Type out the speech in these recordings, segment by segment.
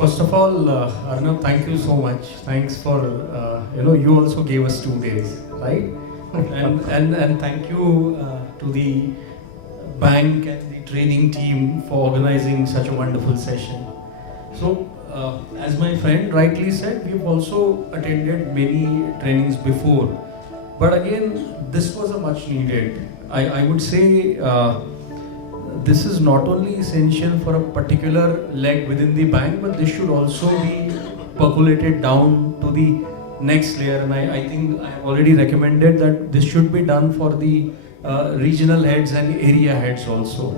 First of all, Arnab, thank you so much. Thanks for you also gave us 2 days, right? And thank you to the bank and the training team for organizing such a wonderful session. So, as my friend rightly said, we've also attended many trainings before, but again, this was a much needed. I would say. This is not only essential for a particular leg within the bank, but this should also be percolated down to the next layer. And I think I have already recommended that this should be done for the regional heads and area heads also,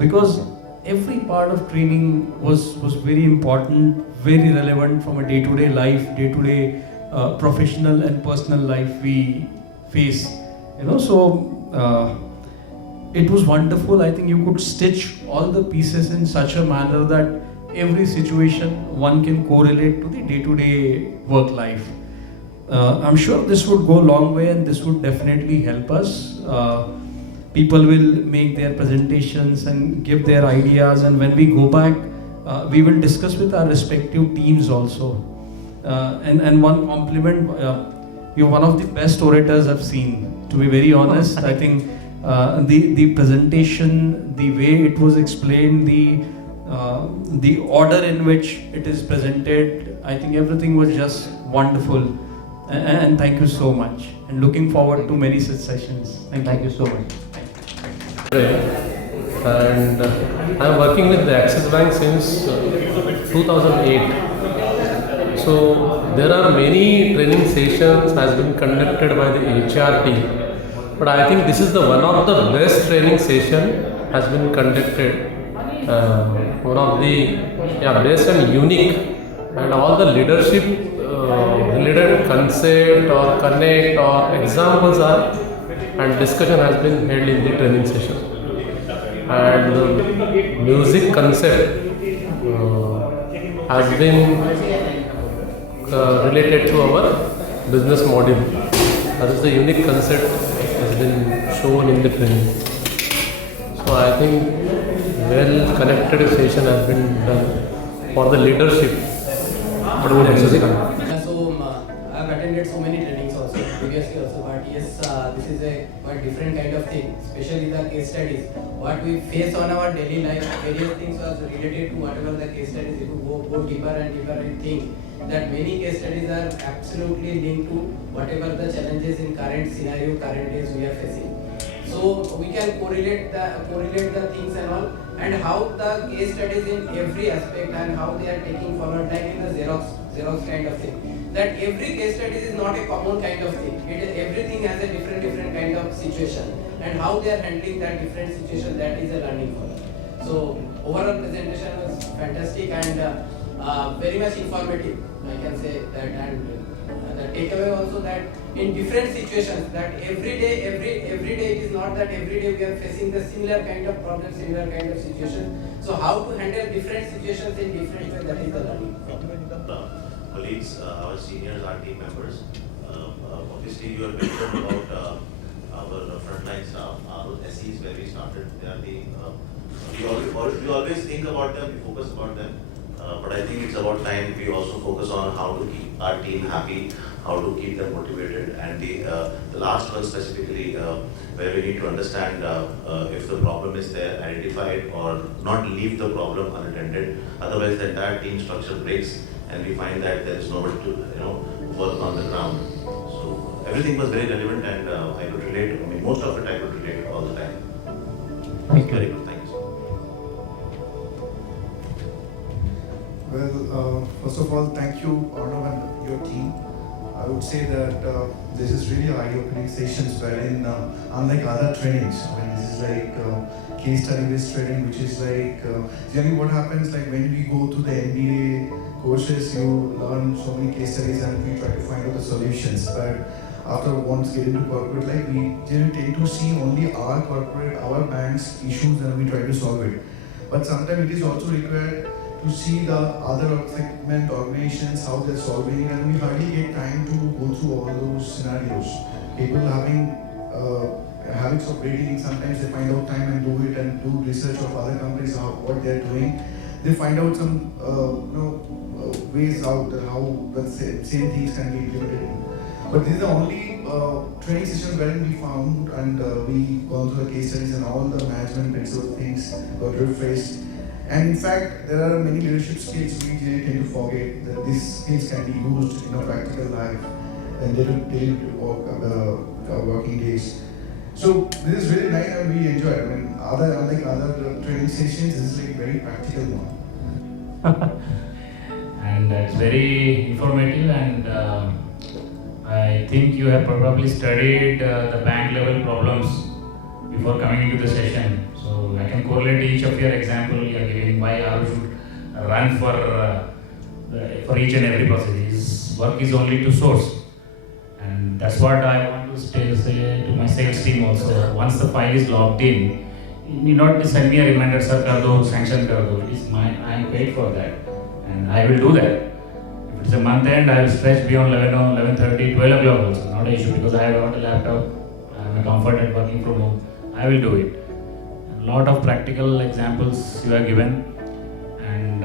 because every part of training was very important, very relevant from a day-to-day life, day-to-day professional and personal life we face. It was wonderful. I think you could stitch all the pieces in such a manner that every situation one can correlate to the day-to-day work life. I'm sure this would go a long way, and this would definitely help us. People will make their presentations and give their ideas, and when we go back, we will discuss with our respective teams also. And one compliment, you're one of the best orators I've seen, to be very honest. I think the presentation, the way it was explained, the order in which it is presented, I think everything was just wonderful. And thank you so much. And looking forward to many such sessions. Thank you so much. And I'm working with the Axis Bank since 2008. So there are many training sessions has been conducted by the HR team. But I think this is the one of the best training session has been conducted. One of the best and unique, and all the leadership related concept or connect or examples are, and discussion has been held in the training session. And the music concept has been related to our business model. That is the unique concept has been shown in the training. So I think well connected session has been done for the leadership. So I have attended so many trainings also previously also, but yes, this is a quite different kind of thing, especially the case studies. What we face on our daily life, various things was related to whatever the case studies. If you go deeper and deeper and think that many case studies are absolutely linked to whatever the challenges in current scenario, current days we are facing. So we can correlate the things and all, and how the case studies in every aspect and how they are taking forward, like in the Xerox kind of thing. That every case study is not a common kind of thing. Everything has a different kind of situation, and how they are handling that different situation, that is a learning for them. So overall presentation was fantastic and very much informative, I can say that, and the takeaway also that in different situations, that every day it is not that every day we are facing the similar kind of problem, similar kind of situation. So how to handle different situations in different ways, that is the learning. Colleagues, our seniors, our team members, obviously you are mentioned about our frontline staff, our SEs where we started. They are we always think about them, we focus about them. But I think it's about time we also focus on how to keep our team happy, how to keep them motivated, and the last one specifically where we need to understand if the problem is there, identify it, or not leave the problem unattended. Otherwise, the entire team structure breaks, and we find that there is nobody to work on the ground. So everything was very relevant, and I could relate. I mean, most of it I could relate all the time. Thank you. Very good. Thank you. Well, first of all, thank you, Arnav, and your team. I would say that this is really eye-opening sessions wherein, unlike other trainings, when this is like case study-based training, which is like, generally what happens, like when we go to the MBA courses, you learn so many case studies and we try to find out the solutions. But after once get into corporate life, we generally tend to see only our corporate, our bank's issues, and we try to solve it. But sometimes it is also required to see the other segment organizations, how they're solving it, and we hardly get time to go through all those scenarios. People having habits of reading, sometimes they find out time and do it and do research of other companies, what they're doing. they find out some ways out how the same things can be implemented. But these are the only training sessions wherein we found and we gone through the case studies and all the management principle things got refreshed. And in fact, there are many leadership skills we really tend to forget that these skills can be used in a practical life and daily working days. So this is really nice and we enjoy it. I mean, unlike other training sessions, this is like very practical one. And it's very informative, and I think you have probably studied the bank level problems before coming into the session. So I can correlate each of your example you are giving why I should run for each and every process. His work is only to source, and that's what I want to say to my sales team also. Once the file is logged in, you need not send me a reminder, sir, kar do, sanction kar do. It is mine. I am paid for that, and I will do that. If it's a month end, I will stretch beyond 11:30, 12 o'clock also. Not an issue because I have got a laptop. I am comforted working from home. I will do it. A lot of practical examples you have given, and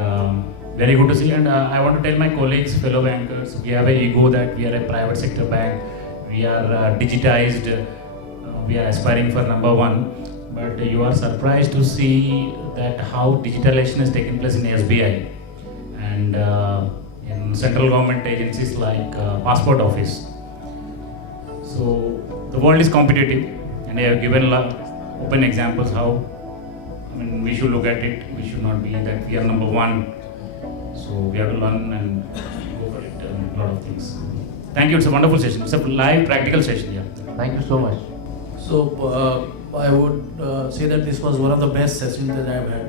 very good to see. And I want to tell my colleagues, fellow bankers, we have a ego that we are a private sector bank. We are digitized. We are aspiring for number one. But you are surprised to see that how digitalization has taken place in SBI and in central government agencies like Passport Office. So the world is competitive, and I have given open examples how. I mean, we should look at it. We should not be that we are number one. So we have to learn and go for it. A lot of things. Thank you. It's a wonderful session. It's a live practical session. Yeah. Thank you so much. So I would say that this was one of the best sessions that I've had.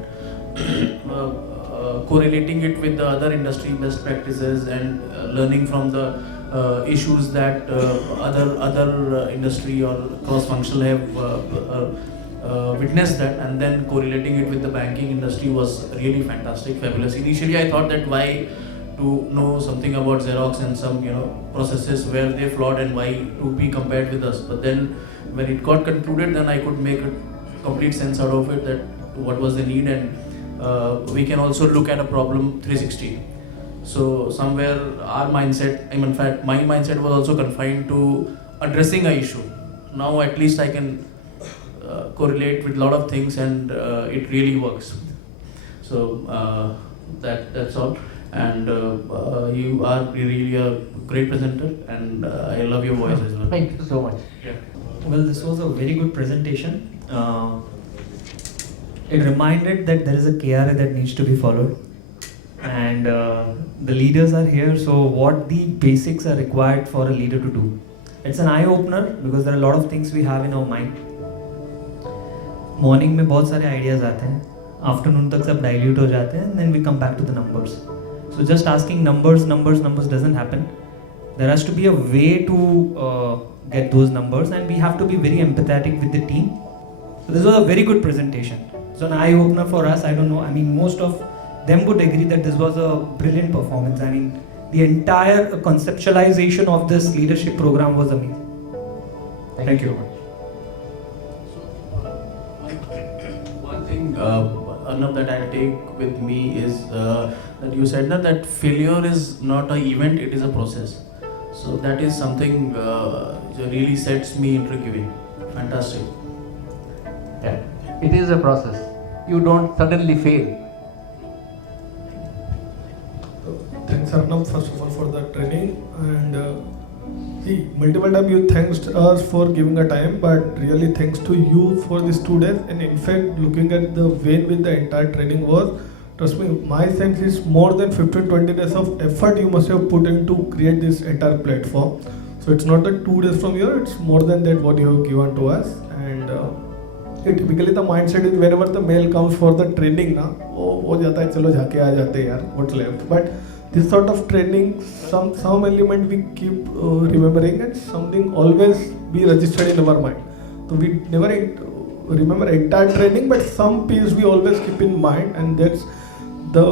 Correlating it with the other industry best practices and learning from the issues that other industry or cross-functional have witnessed that, and then correlating it with the banking industry was really fantastic, fabulous. Initially, I thought that why to know something about Xerox and some processes where they flawed and why to be compared with us. But then when it got concluded, then I could make a complete sense out of it that what was the need, and we can also look at a problem 360. So somewhere our mindset, in fact my mindset was also confined to addressing an issue. Now at least I can correlate with a lot of things, and it really works. So that's all. And you are really a great presenter, and I love your voice as well. Thank you so much. Yeah. Well, this was a very good presentation. It reminded that there is a KRA that needs to be followed, and the leaders are here. So what the basics are required for a leader to do? It's an eye opener because there are a lot of things we have in our mind. Morning में बहुत सारे ideas आते हैं, afternoon तक सब dilute हो जाते हैं, and then we come back to the numbers. So just asking numbers doesn't happen. There has to be a way to get those numbers, and we have to be very empathetic with the team. So this was a very good presentation. So an eye opener for us. I don't know. I mean, most of them would agree that this was a brilliant performance. I mean, the entire conceptualization of this leadership program was amazing. Thank you. One thing, Arnab, that I take with me is that you said that failure is not an event; it is a process. So that is something that really sets me into giving. Fantastic. Yeah. It is a process. You don't suddenly fail. Thanks, Arnab, first of all for the training. And see, multiple times you thanked us for giving a time, but really thanks to you for these 2 days. And in fact, looking at the way in which the entire training was, trust me, my sense is more than 15-20 days of effort you must have put in to create this entire platform. So it's not the 2 days from here, it's more than that what you have given to us. And typically the mindset is wherever the mail comes for the training, na, हो जाता है चलो जाके आ जाते हैं यार, what's left. But this sort of training, some element we keep remembering, and something always be registered in our mind. So we never remember entire training, but some piece we always keep in mind, and that's the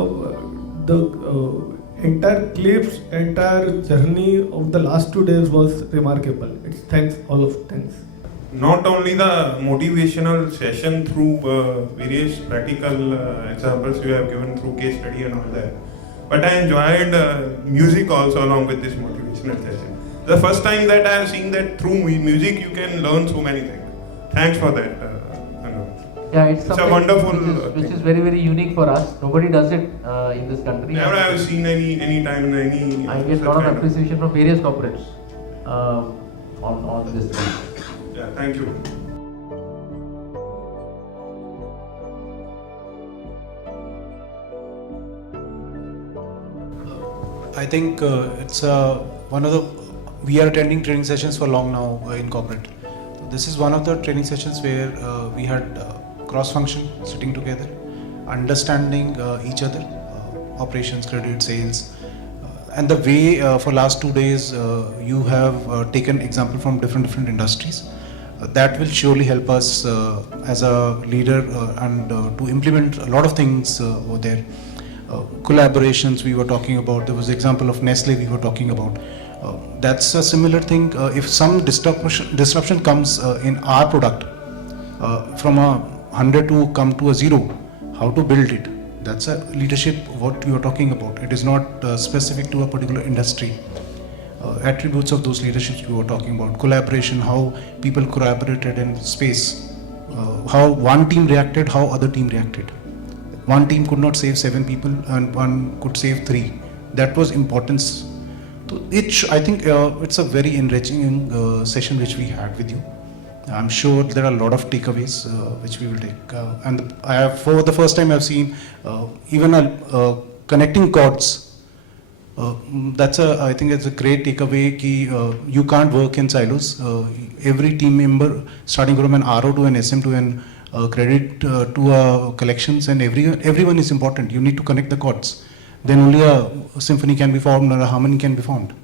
entire clips, entire journey of the last 2 days was remarkable. It's thanks. not only the motivational session through various practical examples you have given through case study and all that, but I enjoyed music also along with this motivational session. The first time that I have seen that through music you can learn so many things. Thanks for that. Yeah, it's a something wonderful which thing. is very, very unique for us. Nobody does it in this country. Never I have seen any time in any. I get a such lot of kind appreciation from various corporates on this thing. Yeah, thank you. I think it's one of the, we are attending training sessions for long now in corporate. This is one of the training sessions where we had cross-function sitting together, understanding each other, operations, credit, sales, and the way for last 2 days you have taken example from different industries. That will surely help us as a leader and to implement a lot of things over there. Collaborations we were talking about, there was the example of Nestle we were talking about. That's a similar thing. If some disruption comes in our product, from a 100 to come to a 0, how to build it? That's a leadership what you are talking about. It is not specific to a particular industry. Attributes of those leaderships we were talking about. Collaboration, how people collaborated in space. How one team reacted, how other team reacted. One team could not save 7 people and one could save 3. That was importance. So I think it's a very enriching session which we had with you. I'm sure there are a lot of takeaways which we will take. And I have, for the first time I've seen even connecting cords. That's I think it's a great takeaway ki you can't work in silos. Every team member, starting from an RO to an SM to an credit to collections, and everyone is important. You need to connect the chords. Then only a symphony can be formed or a harmony can be formed.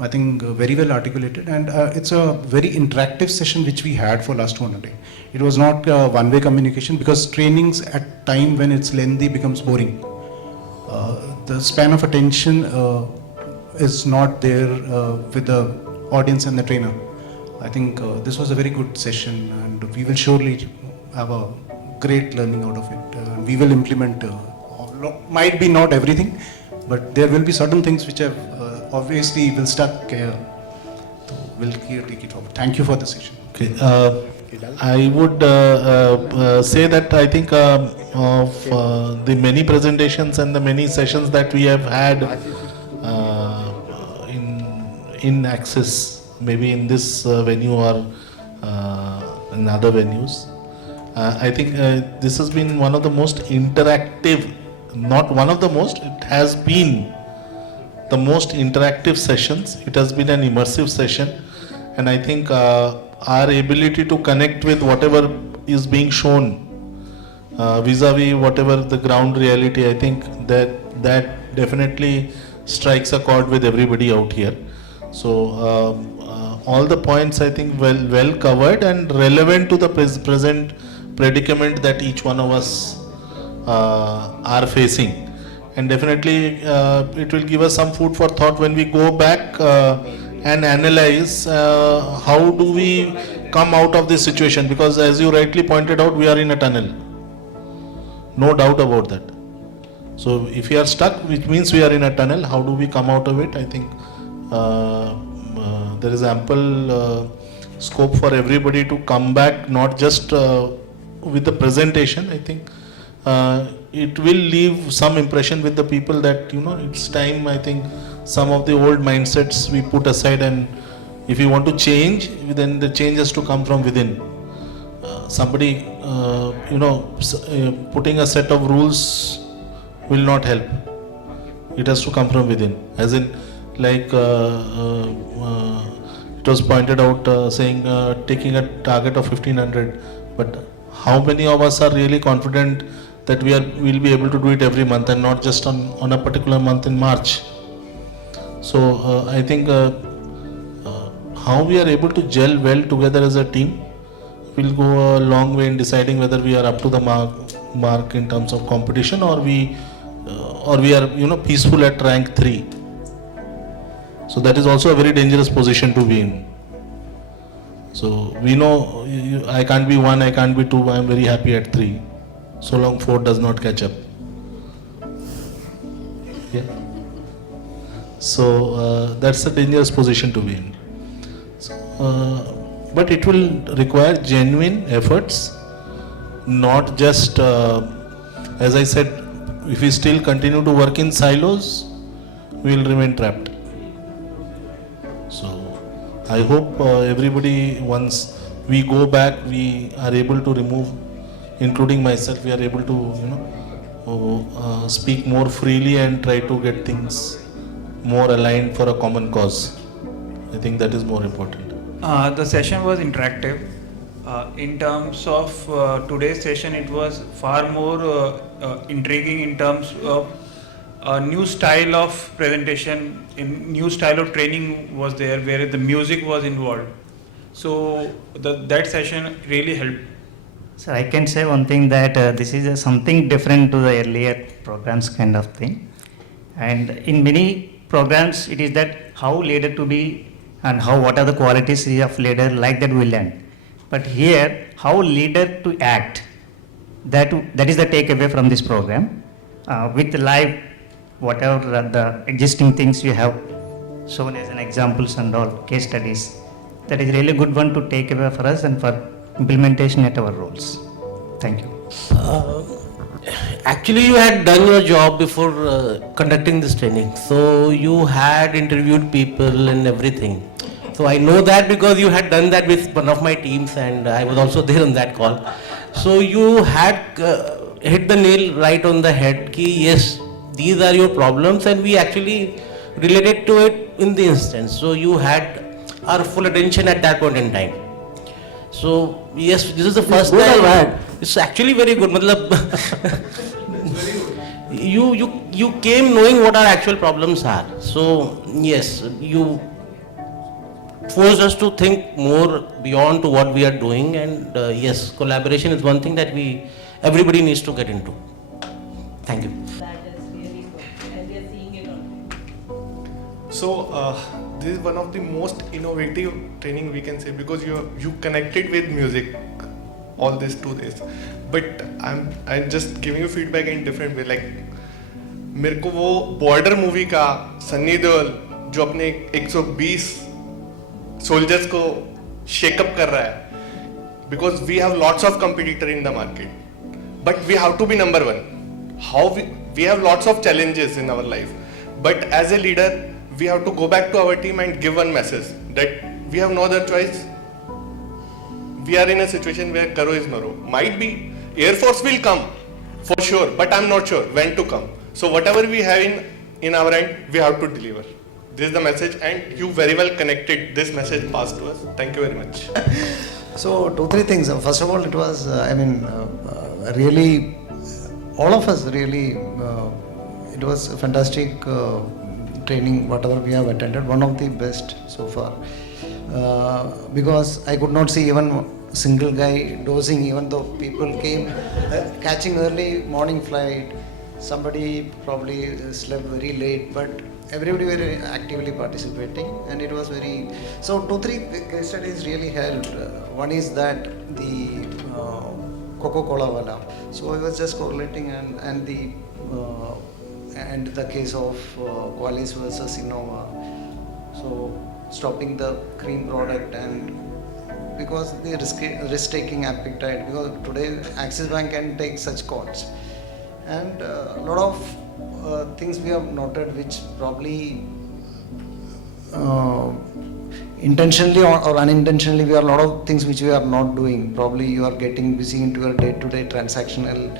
I think very well articulated, and it's a very interactive session which we had for last 1 day. It was not one-way communication, because trainings at time when it's lengthy becomes boring. The span of attention is not there with the audience and the trainer. I think this was a very good session, and we will surely have a great learning out of it. We will implement, might be not everything, but there will be certain things which have obviously will stuck. We'll take it forward. Thank you for the session. Okay. I would say that I think of the many presentations and the many sessions that we have had in Axis, maybe in this venue or in other venues, I think this has been one of the most interactive, not one of the most, it has been the most interactive sessions. It has been an immersive session, and I think our ability to connect with whatever is being shown vis-a-vis whatever the ground reality, I think that definitely strikes a chord with everybody out here. So all the points I think well covered and relevant to the present predicament that each one of us are facing. And definitely it will give us some food for thought when we go back and analyze how do we come out of this situation, because as you rightly pointed out, we are in a tunnel, no doubt about that. So if we are stuck, which means we are in a tunnel, how do we come out of it? I think there is ample scope for everybody to come back, not just with the presentation. I think it will leave some impression with the people that, you know, it's time, I think, some of the old mindsets we put aside, and if you want to change, then the change has to come from within. Somebody, putting a set of rules will not help. It has to come from within. As in, like it was pointed out, saying taking a target of 1500, but how many of us are really confident that we'll be able to do it every month and not just on a particular month in March? So I think how we are able to gel well together as a team will go a long way in deciding whether we are up to the mark in terms of competition, or we are peaceful at rank 3. So that is also a very dangerous position to be in. So we know I can't be 1, I can't be 2, I am very happy at 3, so long 4 does not catch up. Yeah. So that's a dangerous position to be in. So, but it will require genuine efforts, not just, as I said, if we still continue to work in silos, we will remain trapped. So I hope everybody, once we go back, we are able to remove, including myself, we are able to speak more freely and try to get things more aligned for a common cause. I think that is more important. The session was interactive. In terms of today's session, it was far more intriguing in terms of a new style of presentation, in new style of training was there, where the music was involved. So that session really helped. So I can say one thing, that this is something different to the earlier programs kind of thing. And in many programs, it is that how leader to be and what are the qualities of leader, like that we learn. But here, how leader to act, that is the takeaway from this program. With live, whatever the existing things you have shown as an examples and all, case studies, that is really good one to take away for us and for implementation at our roles. Thank you. Actually, you had done your job before conducting this training. So you had interviewed people and everything. So I know that because you had done that with one of my teams, and I was also there on that call. So you had hit the nail right on the head. Ki yes, these are your problems, and we actually related to it in the instance. So you had our full attention at that point in time. So yes, this is the first time. It's actually very good. You came knowing what our actual problems are. So yes, you forced us to think more beyond to what we are doing, and yes, collaboration is one thing that everybody needs to get into. Thank you. That is really good, and we are seeing it already. So this is one of the most innovative training we can say, because you connected with music all these 2 days. But I'm just giving you feedback in different way. Like मेरे को वो border movie का सन्नी देओल जो अपने 120 soldiers को shake up कर रहा है, because we have lots of competitor in the market, but we have to be number one. We have lots of challenges in our life, but as a leader we have to go back to our team and give one message that we have no other choice. We are in a situation where karo is maro. Might be Air Force will come for sure, but I'm not sure when to come. So whatever we have in our end, we have to deliver. This is the message, and you very well connected this message passed to us. Thank you very much. So 2-3 things. First of all, it was really, all of us really, it was a fantastic training, whatever we have attended, one of the best so far. Because I could not see even single guy dozing, even though people came catching early morning flight. Somebody probably slept very late, but everybody very actively participating, and it was very. So 2-3 case studies really helped. One is that the Coca-Cola wala. So I was just correlating and the case of Qualis versus Innova. So stopping the cream product, and because the risk-taking appetite, because today Axis Bank can take such calls, and a lot of things we have noted which probably intentionally or unintentionally, we are a lot of things which we are not doing. Probably you are getting busy into your day-to-day transactional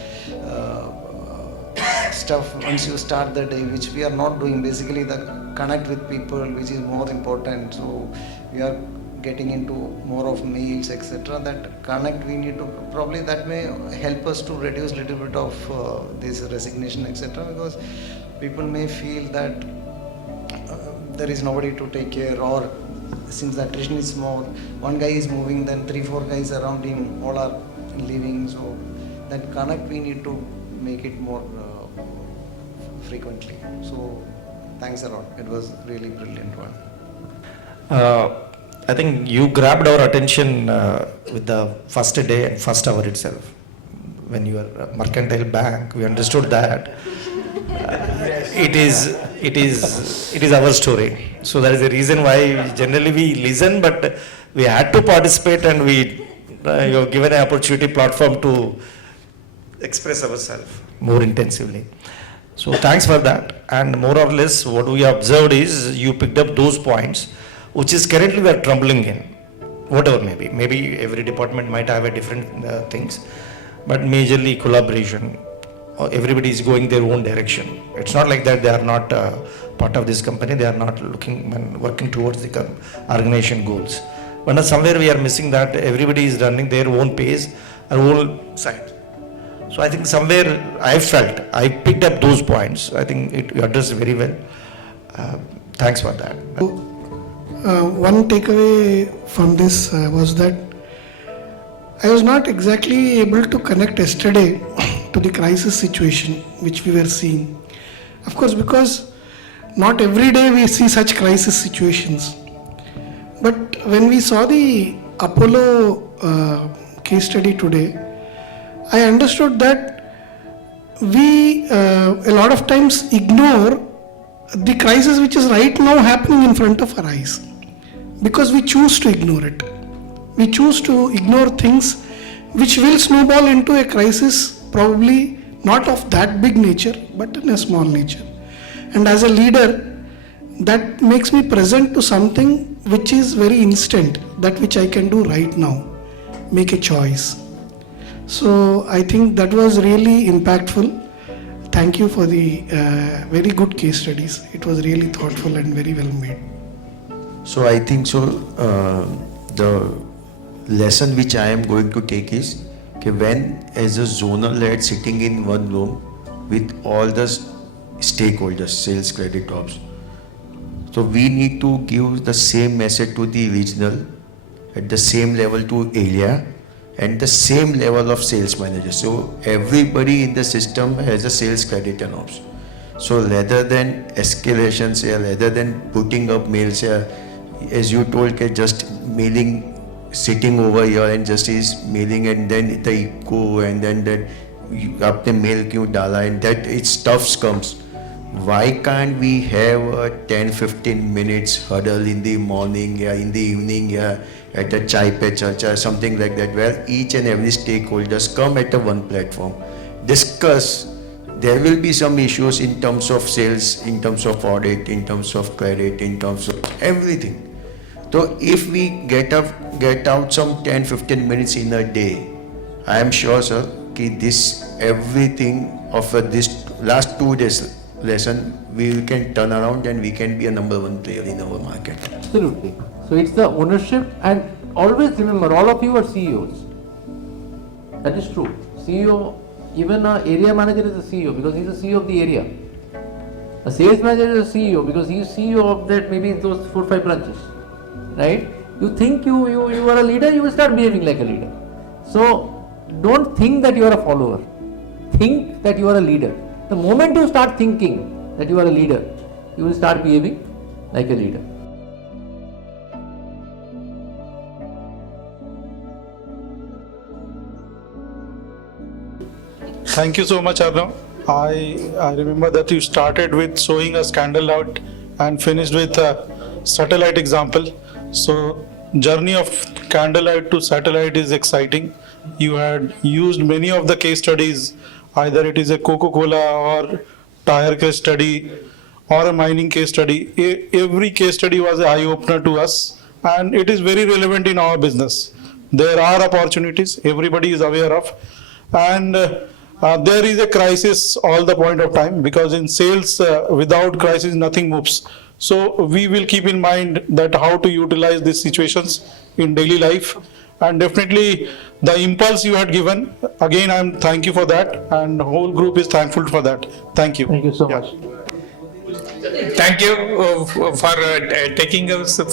stuff once you start the day, which we are not doing. Basically the connect with people, which is more important. So we are getting into more of mails, etc. That connect we need to, probably that may help us to reduce little bit of this resignation, etc. Because people may feel that there is nobody to take care, or since the attrition is small, one guy is moving, then 3-4 guys around him all are leaving. So that connect we need to make it more frequently. So thanks a lot. It was really brilliant one. I think you grabbed our attention with the first day and first hour itself. When you were a mercantile bank, we understood that it is our story. So that is the reason why generally we listen, but we had to participate, and we you have given an opportunity platform to express ourselves more intensively. So thanks for that. And more or less what we observed is you picked up those points which is currently we are trembling in, whatever maybe every department might have a different things, but majorly collaboration. Everybody is going their own direction. It's not like that they are not part of this company, they are not looking and working towards the organization goals. But somewhere we are missing that everybody is running their own pace, our own side. So I think somewhere I picked up those points. I think it addressed very well. Thanks for that. One takeaway from this was that I was not exactly able to connect yesterday to the crisis situation which we were seeing. Of course, because not every day we see such crisis situations. But when we saw the Apollo case study today, I understood that we a lot of times ignore the crisis which is right now happening in front of our eyes because we choose to ignore it. We choose to ignore things which will snowball into a crisis, probably not of that big nature but in a small nature. And as a leader, that makes me present to something which is very instant, that which I can do right now, make a choice. So I think that was really impactful. Thank you for the very good case studies. It was really thoughtful and very well made. So I think the lesson which I am going to take is when as a zonal head sitting in one room with all the stakeholders, sales, credit ops, so we need to give the same message to the regional, at the same level to area, and the same level of sales manager. So everybody in the system has a sales, credit and ops. So rather than escalations here, rather than putting up mails here, as you told, just mailing, sitting over here and just is mailing, and then the echo, and then that you apne mail kyun dala, and that it stuff comes. Why can't we have a 10-15 minutes huddle in the morning, in the evening, at a chai pe charcha, something like that, where each and every stakeholders come at a one platform, discuss. There will be some issues in terms of sales, in terms of audit, in terms of credit, in terms of everything. So if we get out some 10-15 minutes in a day, I am sure, sir, that this everything of this last 2 days lesson, we can turn around and we can be a number one player in our market. Absolutely. So it's the ownership, and always remember, all of you are CEOs. That is true. CEO, even an area manager is a CEO because he's a CEO of the area. A sales manager is a CEO because he is CEO of that, maybe those 4-5 branches. Right? You think you are a leader, you will start behaving like a leader. So don't think that you are a follower. Think that you are a leader. The moment you start thinking that you are a leader, you will start behaving like a leader. Thank you so much, Arnav. I remember that you started with showing us candlelight and finished with a satellite example. So journey of candlelight to satellite is exciting. You had used many of the case studies, either it is a Coca-Cola or tire case study or a mining case study. Every case study was an eye-opener to us, and it is very relevant in our business. There are opportunities, everybody is aware of, and there is a crisis all the point of time, because in sales, without crisis, nothing moves. So we will keep in mind that how to utilize these situations in daily life, and definitely the impulse you had given, again I'm thank you for that, and the whole group is thankful for that. Thank you. Thank you so much. Thank you for taking us for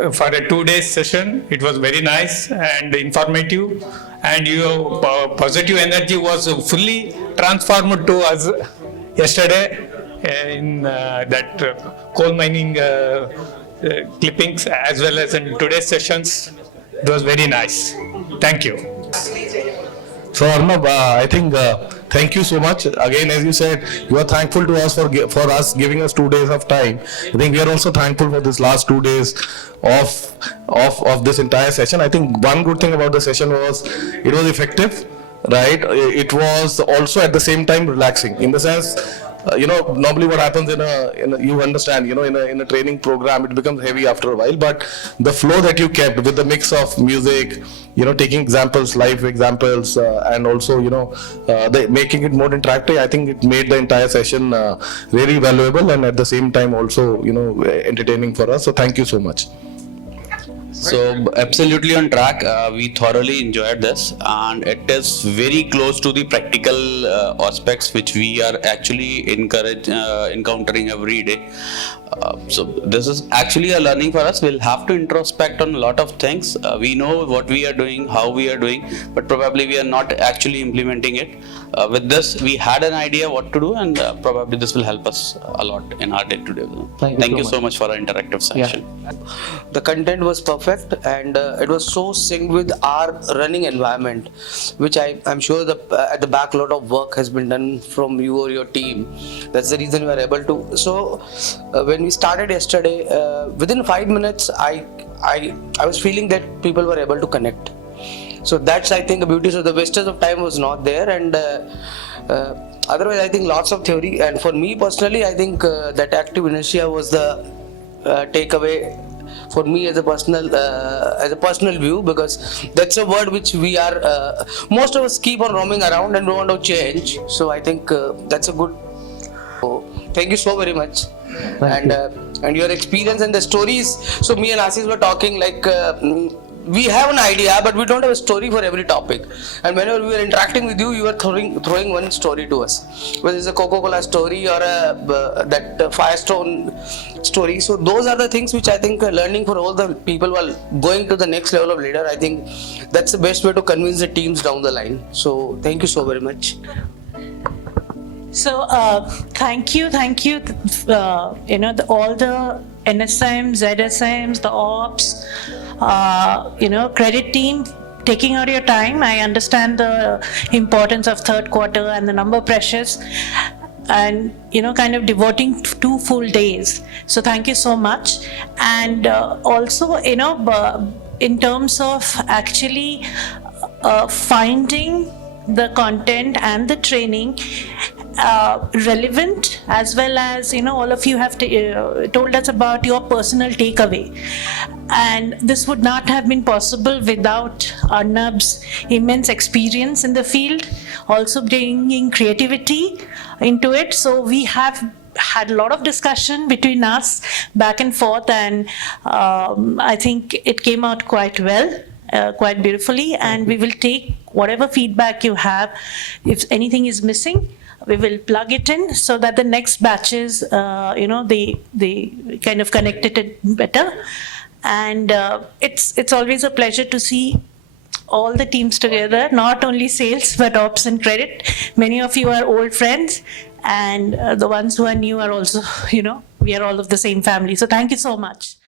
a 2-day session. It was very nice and informative, and your positive energy was fully transformed to us yesterday in that coal mining clippings as well as in today's sessions. It was very nice. Thank you. So Arnab, I think thank you so much. Again, as you said, you are thankful to us for us giving us 2 days of time. I think we are also thankful for this last 2 days of this entire session. I think one good thing about the session was it was effective, right? It was also at the same time relaxing in the sense. Normally what happens in a you understand, in a training program, it becomes heavy after a while, but the flow that you kept with the mix of music, taking examples, live examples, and also, making it more interactive, I think it made the entire session really valuable and at the same time also, entertaining for us. So thank you so much. So absolutely on track. We thoroughly enjoyed this, and it is very close to the practical aspects which we are actually encountering every day. So this is actually a learning for us. We'll have to introspect on a lot of things. We know what we are doing, how we are doing, but probably we are not actually implementing it. With this, we had an idea what to do, and probably this will help us a lot in our day-to-day. Thank you so much for our interactive session. The content was perfect, and it was so synced with our running environment, which I'm sure at the back a lot of work has been done from you or your team. That's the reason we are able to. So when we started yesterday, within 5 minutes, I was feeling that people were able to connect. So that's, I think, the beauty. So the wastage of time was not there, and otherwise I think lots of theory. And for me personally, I think that active inertia was the takeaway for me as a personal view, because that's a word which we are most of us keep on roaming around and don't want to change. So I think that's a good. Thank you so very much. And your experience and the stories. So me and Ashish were talking like. We have an idea, but we don't have a story for every topic. And whenever we were interacting with you, you were throwing one story to us, whether it's a Coca-Cola story or that Firestone story. So those are the things which I think learning for all the people who are going to the next level of leader. I think that's the best way to convince the teams down the line. So thank you so very much. So thank you. All the NSMs, ZSMs, the ops, credit team taking out your time. I understand the importance of third quarter and the number pressures, and kind of devoting 2 full days. So thank you so much. And also, in terms of actually finding the content and the training relevant, as well as all of you have told us about your personal takeaway, and this would not have been possible without Arnab's immense experience in the field, also bringing creativity into it. So we have had a lot of discussion between us back and forth, and I think it came out quite well. Quite beautifully, and we will take whatever feedback you have. If anything is missing, we will plug it in so that the next batches, they kind of connected it better. And it's always a pleasure to see all the teams together, not only sales but ops and credit. Many of you are old friends, and the ones who are new are also, we are all of the same family. So thank you so much.